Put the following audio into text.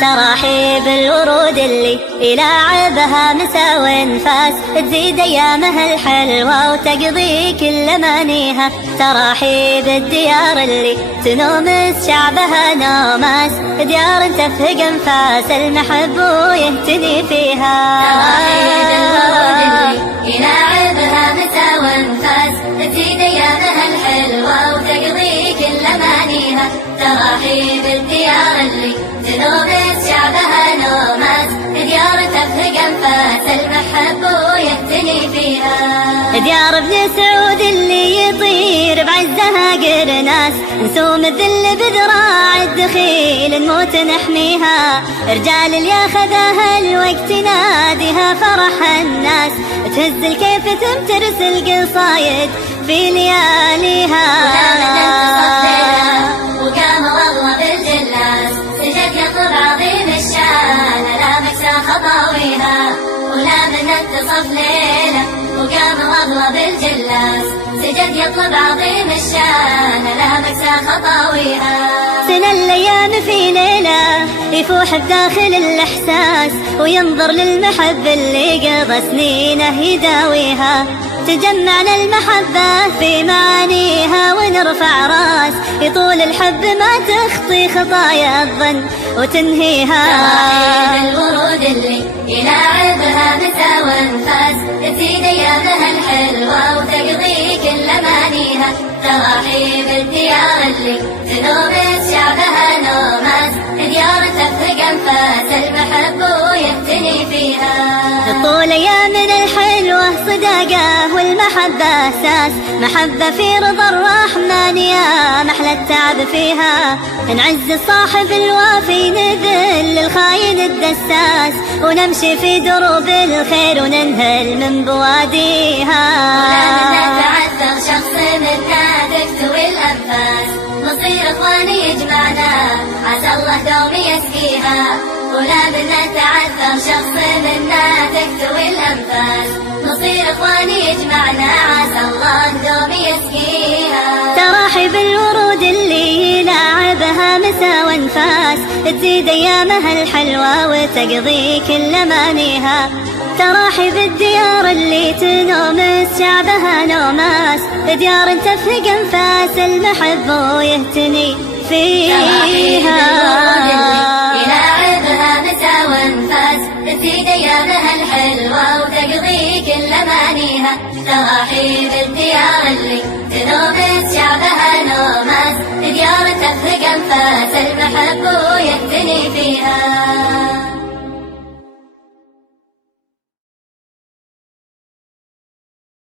تراحيب الورود اللي يلاعبها مسا وانفاس، تزيد ايامها الحلوة وتقضي كل امانيها. تراحيب الديار اللي تنومس شعبها نوماس، ديار تفهق انفاس المحب ويهتني فيها. تراحيب الورود اللي يلاعبها مسا وانفاس، تزيد ايامها الحلوة وتقضي كل امانيها. تراحيب الديار اللي تنومس شعبها نوماس، ديار تفهق انفاس المحب ويهتني فيها. ديار ابن سعود اللي يطير بعزها قرناس، نسوم الذل بذراع الدخيل نموت نحميها. رجال اللي ياخذها الوقت ناديها فرح الناس، تهز الكيف تمترس القصايد في لياليها. وقام والله بالجلاس، سجد يطلب عظيم الشان، لا مكسى خطاويها ولا من اتصف ليله. وقام والله بالجلاس، سجد يطلب عظيم الشان، لا مكسى خطاويها. سنة الأيام في ليلة يفوح بداخل الإحساس، وينظر للمحب اللي قضى سنينه يداويها. تجمعنا المحبة في معانيها ونرفع راس، يطول الحب ما تخطي خطايا الظن وتنهيها. تراحيب الورود اللي يلاعبها مسا وانفاس، تزيد ايامها الحلوة وتقضي كل امانيها. تراحيب الديار اللي تنومس شعبها نوماس، ديار تفهق انفاس المحب ويهتني فيها. طول ايامنا الحلوة صداقة والمحبة اساس، محبة في رضا الرحمن يا محلى التعب فيها. نعز صاحب الوافي نذل الخاين الدساس، ونمشي في دروب الخير وننهل من بواديها. ولا نتعثر شخص منا تكتوي الانفاس، نصير اخواني يجمعنا عسى الله دوم يسقيها. ولا نتعثر شخص منا تكتوي الانفاس، نصير اخواني يجمعنا عسى الله دوم يسقيها. تراحيب الورود اللي يلاعبها مسا وانفاس، تزيد ايامها الحلوة وتقضي كل امانيها. تراحيب الديار اللي تنومس شعبها نوماس، ديار تفهق انفاس المحب ويهتني فيها. يلاعبها مسا وانفاس، تزيد ايامها الحلوة وتقضي كل امانيها. تراحيب الديار اللي تنومس شعبها نوماس، ديار تفهق انفاس المحب ويهتني فيها.